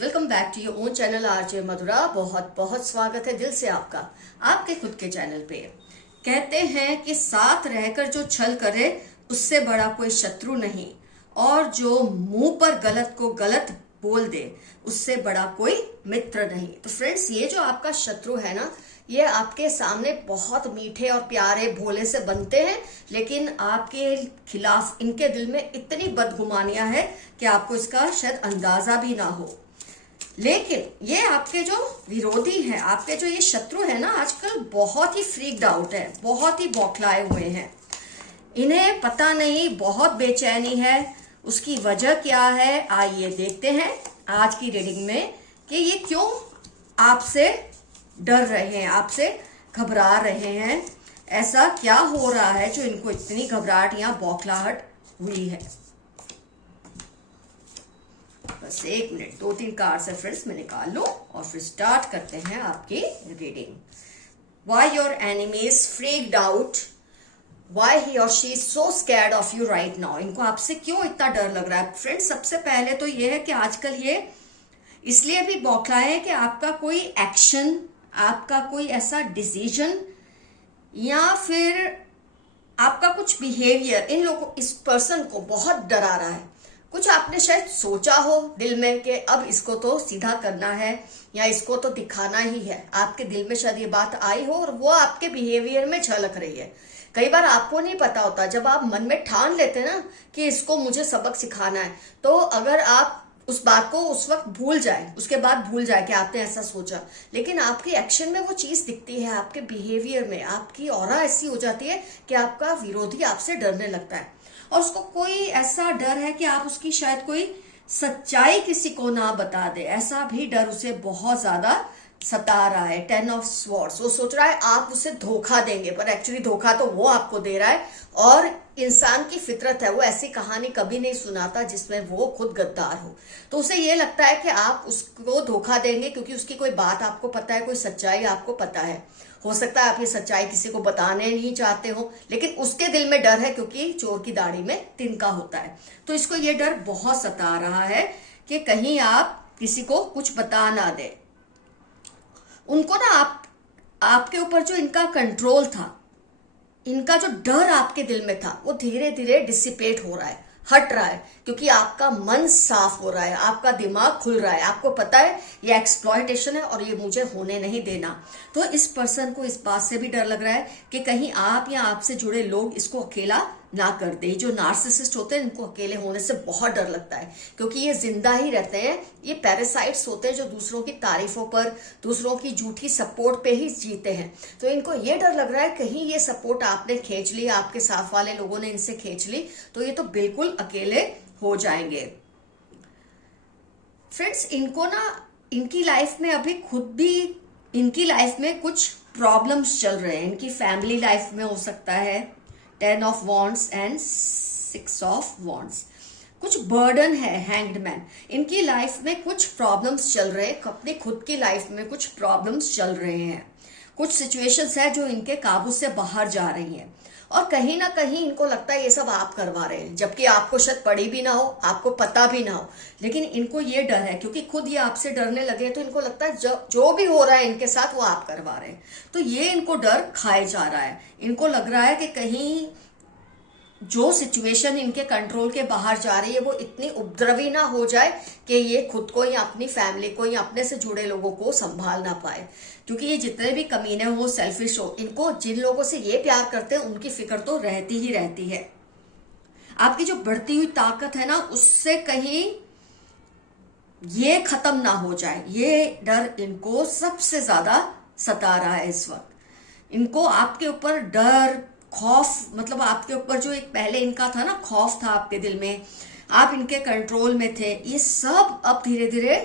Welcome back to your own channel RJ Madhura. बहुत बहुत स्वागत है दिल से आपका आपके खुद के चैनल पे। कहते हैं कि साथ रहकर जो छल करे उससे बड़ा कोई शत्रु नहीं, और जो मुंह पर गलत को गलत बोल दे उससे बड़ा कोई मित्र नहीं। तो फ्रेंड्स, ये जो आपका शत्रु है ना, ये आपके सामने बहुत मीठे और प्यारे भोले से बनते हैं, लेकिन आपके खिलाफ इनके दिल में इतनी बदगुमानियां हैं कि आपको इसका शायद अंदाजा भी ना हो। लेकिन ये आपके जो विरोधी हैं, आपके जो ये शत्रु है ना, आजकल बहुत ही फ्रीक्ड आउट है, बहुत ही बौखलाए हुए हैं। इन्हें पता नहीं, बहुत बेचैनी है। उसकी वजह क्या है, आइए देखते हैं आज की रीडिंग में कि ये क्यों आपसे डर रहे हैं, आपसे घबरा रहे हैं। ऐसा क्या हो रहा है जो इनको इतनी घबराहट या बौखलाहट हुई है। बस एक मिनट, 2-3 कार्ड्स है फ्रेंड्स, मैं निकाल लूं और फिर स्टार्ट करते हैं आपकी reading. Why your enemy is freaked out, why he or she is so scared of you right now. इनको आपसे क्यों इतना डर लग रहा है। फ्रेंड्स, सबसे पहले तो ये है कि आजकल ये इसलिए भी बौखलाए हैं कि आपका कोई एक्शन, आपका कोई ऐसा डिसीजन या फिर आपका कुछ बिहेवियर इन लोगों, इस पर्सन को बहुत डरा रहा है। कुछ आपने शायद सोचा हो दिल में कि अब इसको तो सीधा करना है या इसको तो दिखाना ही है। आपके दिल में शायद ये बात आई हो और वो आपके बिहेवियर में झलक रही है। कई बार आपको नहीं पता होता, जब आप मन में ठान लेते ना कि इसको मुझे सबक सिखाना है, तो अगर आप उस बात को उस वक्त भूल जाए, उसके बाद भूल जाए कि आपने ऐसा सोचा, लेकिन आपके एक्शन में वो चीज दिखती है, आपके बिहेवियर में आपकी ऑरा ऐसी हो जाती है कि आपका विरोधी आपसे डरने लगता है। और उसको कोई ऐसा डर है कि आप उसकी शायद कोई सच्चाई किसी को ना बता दे, ऐसा भी डर उसे बहुत ज्यादा सता रहा है। 10 ऑफ स्वॉर्ड्स, वो सोच रहा है आप उसे धोखा देंगे, पर एक्चुअली धोखा तो वो आपको दे रहा है। और इंसान की फितरत है, वो ऐसी कहानी कभी नहीं सुनाता जिसमें वो खुद गद्दार हो। तो उसे ये लगता है कि आप उसको धोखा देंगे क्योंकि उसकी कोई बात आपको पता है, कोई सच्चाई आपको पता है। हो सकता है आप ये सच्चाई किसी को बताने नहीं चाहते हो, लेकिन उसके दिल में डर है क्योंकि चोर की दाढ़ी में तिनका होता है। तो इसको ये डर बहुत सता रहा है कि कहीं आप किसी को कुछ बता ना दे। उनको ना आपके ऊपर जो इनका कंट्रोल था, इनका जो डर आपके दिल में था, वो धीरे धीरे डिसिपेट हो रहा है, हट रहा है, क्योंकि आपका मन साफ हो रहा है, आपका दिमाग खुल रहा है। आपको पता है ये एक्सप्लॉयटेशन है और ये मुझे होने नहीं देना। तो इस पर्सन को इस बात से भी डर लग रहा है कि कहीं आप या आपसे जुड़े लोग इसको अकेला ना कर दे। जो नार्सिसिस्ट होते हैं इनको अकेले होने से बहुत डर लगता है, क्योंकि ये जिंदा ही रहते हैं। ये पैरासाइट्स होते हैं जो दूसरों की तारीफों पर, दूसरों की झूठी सपोर्ट पे ही जीते हैं। तो इनको ये डर लग रहा है कहीं ये सपोर्ट आपने खींच ली, आपके साथ वाले लोगों ने इनसे खींच ली, तो ये तो बिल्कुल अकेले हो जाएंगे। फ्रेंड्स, इनको ना इनकी लाइफ में अभी खुद भी इनकी लाइफ में कुछ प्रॉब्लम्स चल रहे हैं। इनकी फैमिली लाइफ में हो सकता है 10 of wands and 6 of wands, कुछ बर्डन है। हैंग्ड मैन, इनकी लाइफ में कुछ प्रॉब्लम्स चल रहे हैं, अपनी खुद की लाइफ में कुछ प्रॉब्लम्स चल रहे हैं, कुछ सिचुएशंस है जो इनके काबू से बाहर जा रही हैं। और कहीं ना कहीं इनको लगता है ये सब आप करवा रहे हैं, जबकि आपको शायद पड़ी भी ना हो, आपको पता भी ना हो, लेकिन इनको ये डर है क्योंकि खुद ये आपसे डरने लगे, तो इनको लगता है जो भी हो रहा है इनके साथ वो आप करवा रहे हैं। तो ये इनको डर खाए जा रहा है। इनको लग रहा है कि कहीं जो सिचुएशन इनके कंट्रोल के बाहर जा रही है वो इतनी उपद्रवी ना हो जाए कि ये खुद को या अपनी फैमिली को या अपने से जुड़े लोगों को संभाल ना पाए। क्योंकि ये जितने भी कमीने हो, सेल्फिश हो, इनको जिन लोगों से ये प्यार करते हैं उनकी फिक्र तो रहती ही रहती है। आपकी जो बढ़ती हुई ताकत है ना, उससे कहीं ये खत्म ना हो जाए, ये डर इनको सबसे ज्यादा सता रहा है इस वक्त। इनको आपके ऊपर डर, खौफ, मतलब आपके ऊपर जो एक पहले इनका था ना, खौफ था आपके दिल में, आप इनके कंट्रोल में थे, ये सब अब धीरे धीरे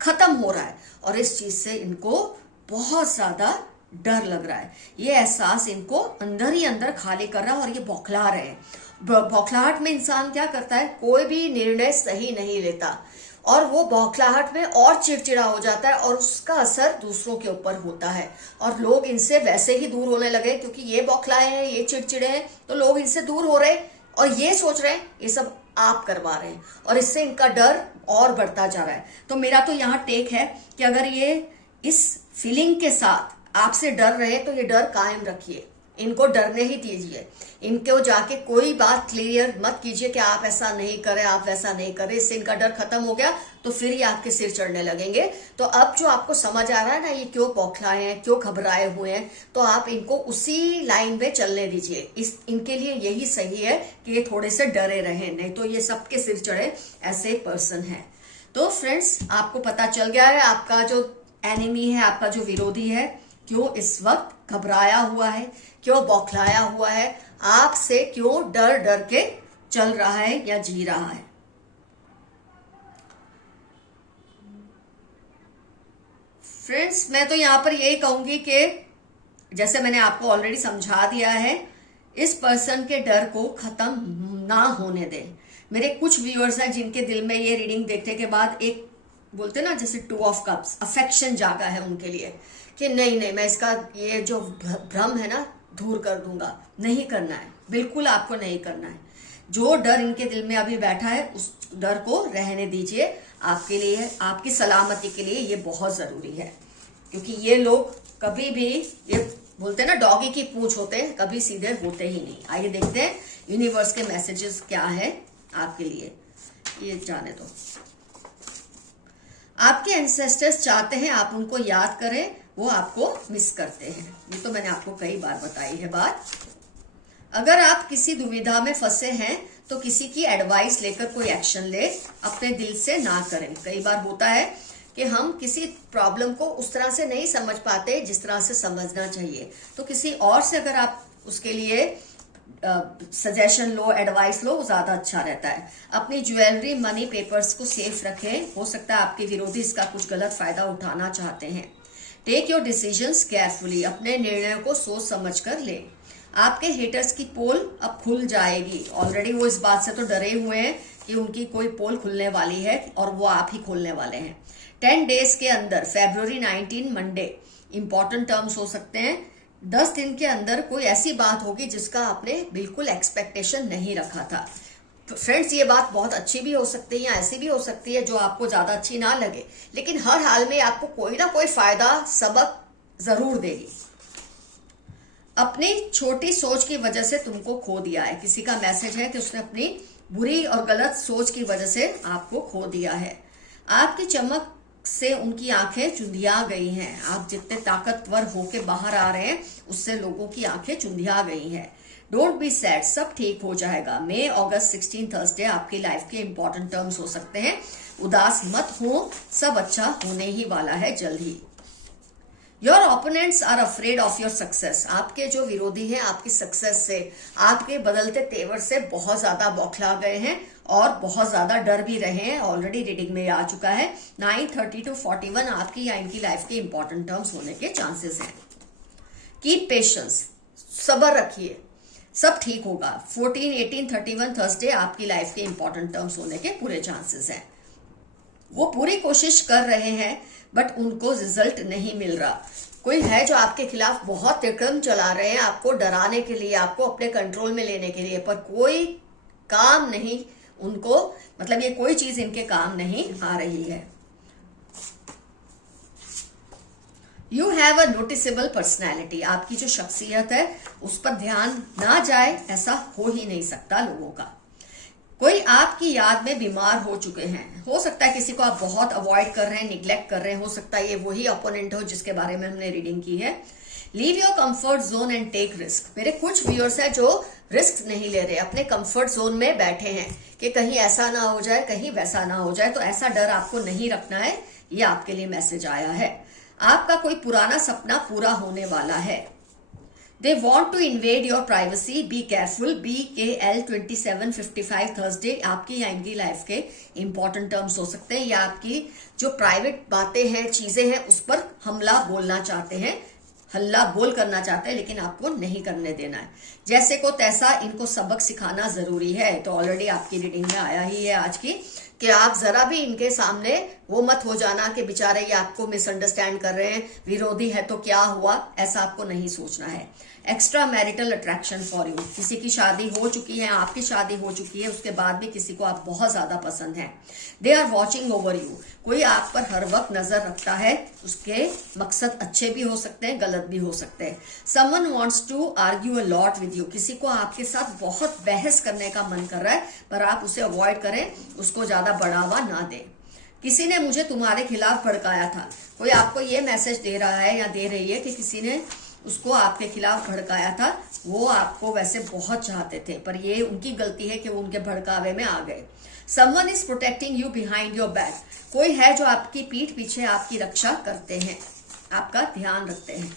खत्म हो रहा है। और इस चीज से इनको बहुत ज्यादा डर लग रहा है। ये एहसास इनको अंदर ही अंदर खाली कर रहा है और ये बौखला रहे हैं। बौखलाहट में इंसान क्या करता है, कोई भी निर्णय सही नहीं लेता, और वो बौखलाहट में और चिड़चिड़ा हो जाता है और उसका असर दूसरों के ऊपर होता है। और लोग इनसे वैसे ही दूर होने लगे क्योंकि ये बौखलाए हैं, ये चिड़चिड़े हैं, तो लोग इनसे दूर हो रहे और ये सोच रहे हैं ये सब आप करवा रहे हैं और इससे इनका डर और बढ़ता जा रहा है। तो मेरा तो यहाँ टेक है कि अगर ये इस फीलिंग के साथ आपसे डर रहे तो ये डर कायम रखिए, इनको डरने ही दीजिए। इनको जाके कोई बात क्लियर मत कीजिए कि आप ऐसा नहीं करें, आप वैसा नहीं करें। इससे इनका डर खत्म हो गया तो फिर ये आपके सिर चढ़ने लगेंगे। तो अब जो आपको समझ आ रहा है ना ये क्यों बौखलाए हैं, क्यों घबराए हुए हैं, तो आप इनको उसी लाइन में चलने दीजिए। इनके लिए यही सही है कि ये थोड़े से डरे रहें, नहीं तो ये सबके सिर चढ़े ऐसे पर्सन है। तो फ्रेंड्स, आपको पता चल गया है आपका जो एनिमी है, आपका जो विरोधी है, क्यों इस वक्त घबराया हुआ है, क्यों बौखलाया हुआ है, आपसे क्यों डर डर के चल रहा है या जी रहा है। फ्रेंड्स, मैं तो यहां पर यही कहूंगी कि जैसे मैंने आपको ऑलरेडी समझा दिया है, इस पर्सन के डर को खत्म ना होने दें। मेरे कुछ व्यूअर्स हैं जिनके दिल में ये रीडिंग देखने के बाद एक बोलते ना जैसे 2 ऑफ कप्स अफेक्शन जागा है उनके लिए कि नहीं मैं इसका ये जो भ्रम है ना दूर कर दूंगा। नहीं करना है, बिल्कुल आपको नहीं करना है। जो डर इनके दिल में अभी बैठा है उस डर को रहने दीजिए। आपके लिए, आपकी सलामती के लिए ये बहुत जरूरी है, क्योंकि ये लोग कभी भी, ये बोलते हैं ना डॉगी की पूंछ होते हैं, कभी सीधे होते ही नहीं। आइए देखते हैं यूनिवर्स के मैसेजेस क्या है आपके लिए। ये जाने दो। आपके एंसेस्टर्स चाहते हैं आप उनको याद करें, वो आपको मिस करते हैं। ये तो मैंने आपको कई बार बताई है बात। अगर आप किसी दुविधा में फंसे हैं तो किसी की एडवाइस लेकर कोई एक्शन ले, अपने दिल से ना करें। कई बार होता है कि हम किसी प्रॉब्लम को उस तरह से नहीं समझ पाते जिस तरह से समझना चाहिए, तो किसी और से अगर आप उसके लिए सजेशन लो, एडवाइस लो, ज्यादा अच्छा रहता है। अपनी ज्वेलरी, मनी, पेपर्स को सेफ रखें। हो सकता है आपके विरोधी इसका कुछ गलत फायदा उठाना चाहते हैं। टेक योर डिसीजंस केयरफुली, अपने निर्णयों को सोच समझ कर ले। आपके हेटर्स की पोल अब खुल जाएगी। ऑलरेडी वो इस बात से तो डरे हुए हैं कि उनकी कोई पोल खुलने वाली है और वो आप ही खोलने वाले हैं। 10 डेज के अंदर, February 19 मंडे, इंपॉर्टेंट टर्म्स हो सकते हैं। 10 दिन के अंदर कोई ऐसी बात होगी जिसका आपने बिल्कुल एक्सपेक्टेशन नहीं रखा था। फ्रेंड्स, ये बात बहुत अच्छी भी हो सकती है या ऐसी भी हो सकती है जो आपको ज्यादा अच्छी ना लगे, लेकिन हर हाल में आपको कोई ना कोई फायदा, सबक जरूर देगी। अपनी छोटी सोच की वजह से तुमको खो दिया है। किसी का मैसेज है कि उसने अपनी बुरी और गलत सोच की वजह से आपको खो दिया है। आपकी चमक से उनकी आंखें चुंधिया गई हैं। आप जितने ताकतवर होके बाहर आ रहे हैं उससे लोगों की आंखें चुंधिया गई हैं। डोंट बी सैड, सब ठीक हो जाएगा। मई अगस्त 16 थर्सडे आपकी लाइफ के इंपॉर्टेंट टर्म्स हो सकते हैं। उदास मत हो, सब अच्छा होने ही वाला है जल्द ही। Your opponents are afraid of your success, आपके जो विरोधी हैं आपकी सक्सेस से, आपके बदलते तेवर से बहुत ज्यादा बौखला गए हैं और बहुत ज्यादा डर भी रहे हैं। ऑलरेडी रीडिंग में आ चुका है। 9:30 to 41 आपकी या इनकी लाइफ के इंपॉर्टेंट टर्म्स होने के चांसेस हैं। कीप पेशेंस, सब्र रखिए, सब ठीक होगा। 14, 18, 31 थर्सडे आपकी लाइफ के इंपॉर्टेंट टर्म्स होने के पूरे चांसेस हैं। वो पूरी कोशिश कर रहे हैं बट उनको रिजल्ट नहीं मिल रहा। कोई है जो आपके खिलाफ बहुत तिकड़म चला रहे हैं, आपको डराने के लिए, आपको अपने कंट्रोल में लेने के लिए, पर कोई काम नहीं उनको, मतलब ये कोई चीज इनके काम नहीं आ रही है। You have a noticeable personality, आपकी जो शख्सियत है उस पर ध्यान ना जाए ऐसा हो ही नहीं सकता लोगों का। कोई आपकी याद में बीमार हो चुके हैं। हो सकता है किसी को आप बहुत अवॉइड कर रहे हैं, निग्लेक्ट कर रहे हैं। हो सकता है ये वही अपोनेंट हो जिसके बारे में हमने रीडिंग की है। Leave your comfort zone and take risk, मेरे कुछ व्यूअर्स हैं जो रिस्क नहीं ले रहे, अपने कंफर्ट जोन में बैठे हैं कि कहीं ऐसा ना हो जाए, कहीं वैसा ना हो जाए। तो ऐसा डर आपको नहीं रखना है, ये आपके लिए मैसेज आया है। आपका कोई पुराना सपना पूरा होने वाला है। They want to invade your privacy, be careful। BKL 2755 Thursday आपकी या इनकी लाइफ के इंपॉर्टेंट टर्म्स हो सकते हैं, या आपकी जो प्राइवेट बातें हैं, चीजें हैं, उस पर हमला बोलना चाहते हैं, हल्ला बोल करना चाहते हैं, लेकिन आपको नहीं करने देना है। जैसे को तैसा इनको सबक सिखाना जरूरी है। तो ऑलरेडी आपकी रीडिंग में आया ही है आज की कि आप जरा भी इनके सामने वो मत हो जाना कि बेचारे ये आपको मिसअंडरस्टैंड कर रहे हैं, विरोधी है तो क्या हुआ, ऐसा आपको नहीं सोचना है। Extra marital attraction for you, किसी की शादी हो चुकी है, आपकी शादी हो चुकी है, उसके बाद भी किसी को आप बहुत ज्यादा पसंद हैं। They are watching over you, कोई आप पर हर वक्त नजर रखता है, उसके मकसद अच्छे भी हो सकते हैं, गलत भी हो सकते हैं। Someone wants to argue a lot with you, किसी को आपके साथ बहुत बहस करने का मन कर रहा है, पर आप उसे अवॉइड करें, उसको ज्यादा बढ़ावा ना दें। किसी ने मुझे तुम्हारे खिलाफ भड़काया था, कोई आपको ये मैसेज दे रहा है या दे रही है कि किसी ने उसको आपके खिलाफ भड़काया था। वो आपको वैसे बहुत चाहते थे, पर ये उनकी गलती है कि वो उनके भड़कावे में आ गए। Someone is protecting you behind your back, कोई है जो आपकी पीठ पीछे आपकी रक्षा करते हैं, आपका ध्यान रखते हैं।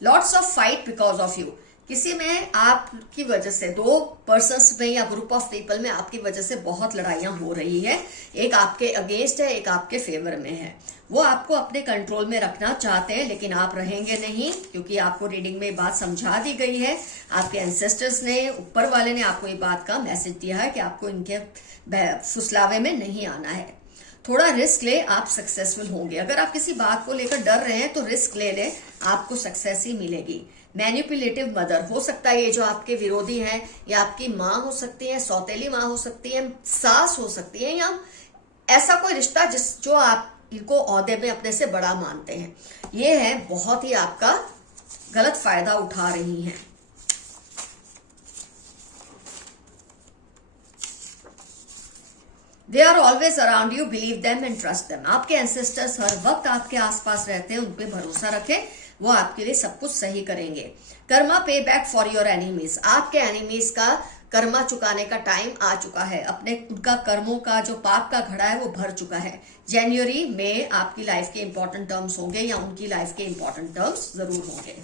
Lots of fight because of you, किसी में आपकी वजह से, दो पर्सन्स में या ग्रुप ऑफ पीपल में आपकी वजह से बहुत लड़ाइयां हो रही है। एक आपके अगेंस्ट है, एक आपके फेवर में है। वो आपको अपने कंट्रोल में रखना चाहते हैं, लेकिन आप रहेंगे नहीं, क्योंकि आपको रीडिंग में बात समझा दी गई है। आपके एंसेस्टर्स ने, ऊपर वाले ने आपको ये बात का मैसेज दिया है कि आपको इनके फुसलावे में नहीं आना है। थोड़ा रिस्क ले, आप सक्सेसफुल होंगे। अगर आप किसी बात को लेकर डर रहे हैं तो रिस्क ले ले, आपको सक्सेस ही मिलेगी। मैनिपुलेटिव मदर, हो सकता है ये जो आपके विरोधी हैं, या आपकी माँ हो सकती है, सौतेली माँ हो सकती है, सास हो सकती है, या ऐसा कोई रिश्ता जो आप इनको ओहदे में अपने से बड़ा मानते हैं। ये है बहुत ही आपका गलत फायदा उठा रही हैं। They are always around you, believe them and trust them, आपके एंसेस्टर्स हर वक्त आपके आसपास रहते हैं, उन पे भरोसा रखें, वो आपके लिए सब कुछ सही करेंगे। कर्मा पे बैक फॉर योर एनिमीज, आपके एनिमीज का कर्मा चुकाने का टाइम आ चुका है। अपने उनका कर्मों का जो पाप का घड़ा है वो भर चुका है। जनवरी में आपकी लाइफ के इंपॉर्टेंट टर्म्स होंगे, या उनकी लाइफ के इंपॉर्टेंट टर्म्स जरूर होंगे।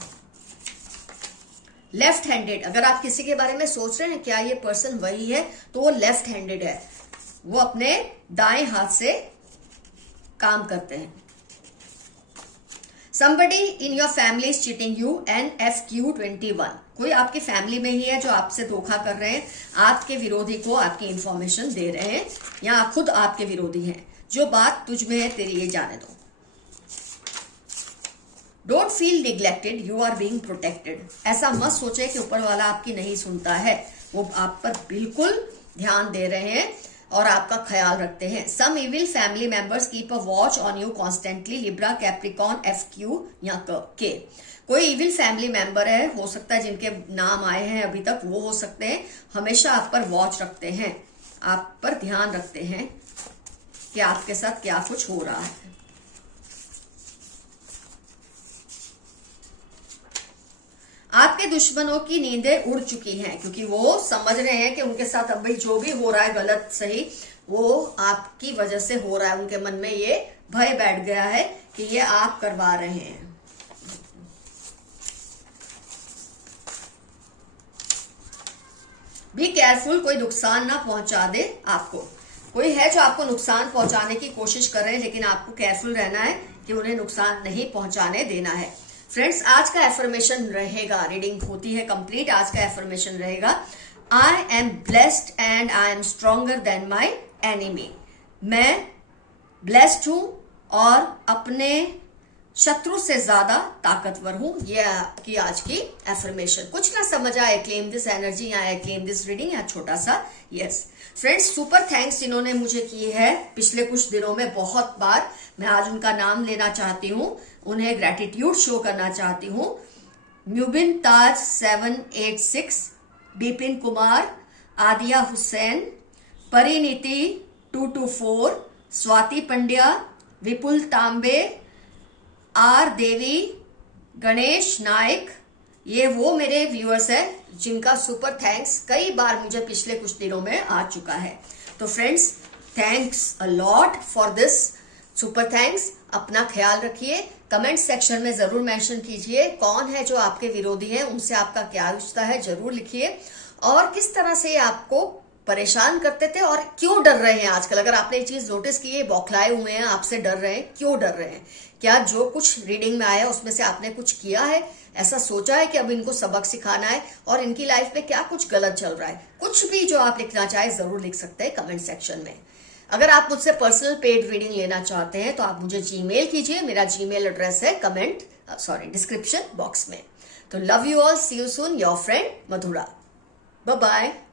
लेफ्ट हैंडेड, अगर आप किसी के बारे में सोच रहे हैं क्या ये पर्सन वही है, तो वो लेफ्ट हैंडेड है, वो अपने दाएं हाथ से काम करते हैं। Somebody in your family is cheating you, NFQ21, कोई आपकी फैमिली में ही है जो आपसे धोखा कर रहे हैं, आपके विरोधी को आपकी इंफॉर्मेशन दे रहे हैं, या खुद आपके विरोधी हैं। जो बात तुझ में है तेरी, ये जाने दो। Don't feel neglected, you are being protected, ऐसा मत सोचे कि ऊपर वाला आपकी नहीं सुनता है, वो आप पर बिल्कुल ध्यान दे रहे हैं और आपका ख्याल रखते हैं। Some evil family members keep a watch on you constantly, Libra, Capricorn, FQ या के, कोई इविल फैमिली मेंबर है, हो सकता है जिनके नाम आए हैं अभी तक, वो हो सकते हैं, हमेशा आप पर वॉच रखते हैं, आप पर ध्यान रखते हैं कि आपके साथ क्या कुछ हो रहा है। आपके दुश्मनों की नींदें उड़ चुकी हैं, क्योंकि वो समझ रहे हैं कि उनके साथ अब भाई जो भी हो रहा है, गलत सही, वो आपकी वजह से हो रहा है। उनके मन में ये भय बैठ गया है कि ये आप करवा रहे हैं। बी केयरफुल, कोई नुकसान ना पहुंचा दे आपको, कोई है जो आपको नुकसान पहुंचाने की कोशिश कर रहे हैं, लेकिन आपको केयरफुल रहना है कि उन्हें नुकसान नहीं पहुंचाने देना है। फ्रेंड्स, आज का एफर्मेशन रहेगा, रीडिंग होती है कंप्लीट, आज का एफर्मेशन रहेगा, I am blessed and I am stronger than my enemy, मैं ब्लेस्ड हूं और अपने शत्रु से ज्यादा ताकतवर हूं। ये आपकी आज की एफर्मेशन। कुछ ना समझ आए, क्लेम दिस एनर्जी या क्लेम दिस रीडिंग, या छोटा सा यस। फ्रेंड्स, सुपर थैंक्स जिन्होंने मुझे की है पिछले कुछ दिनों में बहुत बार, मैं आज उनका नाम लेना चाहती हूँ, उन्हें ग्रेटिट्यूड शो करना चाहती हूँ। म्यूबिन ताज 786, बिपिन कुमार, आदिया हुसैन, परिणीति 224, स्वाति पंड्या, विपुल तांबे, आर देवी, गणेश नायक, ये वो मेरे व्यूअर्स हैं जिनका सुपर थैंक्स कई बार मुझे पिछले कुछ दिनों में आ चुका है। तो friends, thanks a lot for this super thanks. अपना ख्याल रखिए, कमेंट सेक्शन में जरूर मेंशन कीजिए कौन है जो आपके विरोधी हैं, उनसे आपका क्या रिश्ता है, जरूर लिखिए, और किस तरह से आपको परेशान करते थे और क्यों डर रहे हैं आजकल। अगर आपने ये चीज नोटिस की है, बौखलाए हुए हैं, आपसे डर रहे हैं, क्यों डर रहे हैं? क्या जो कुछ रीडिंग में आया उसमें से आपने कुछ किया है, ऐसा सोचा है कि अब इनको सबक सिखाना है, और इनकी लाइफ में क्या कुछ गलत चल रहा है? कुछ भी जो आप लिखना चाहे जरूर लिख सकते हैं कमेंट सेक्शन में। अगर आप मुझसे पर्सनल पेड रीडिंग लेना चाहते हैं तो आप मुझे जीमेल कीजिए। मेरा जीमेल एड्रेस है डिस्क्रिप्शन बॉक्स में। तो love you all, see you soon, your friend Madhura. Bye bye.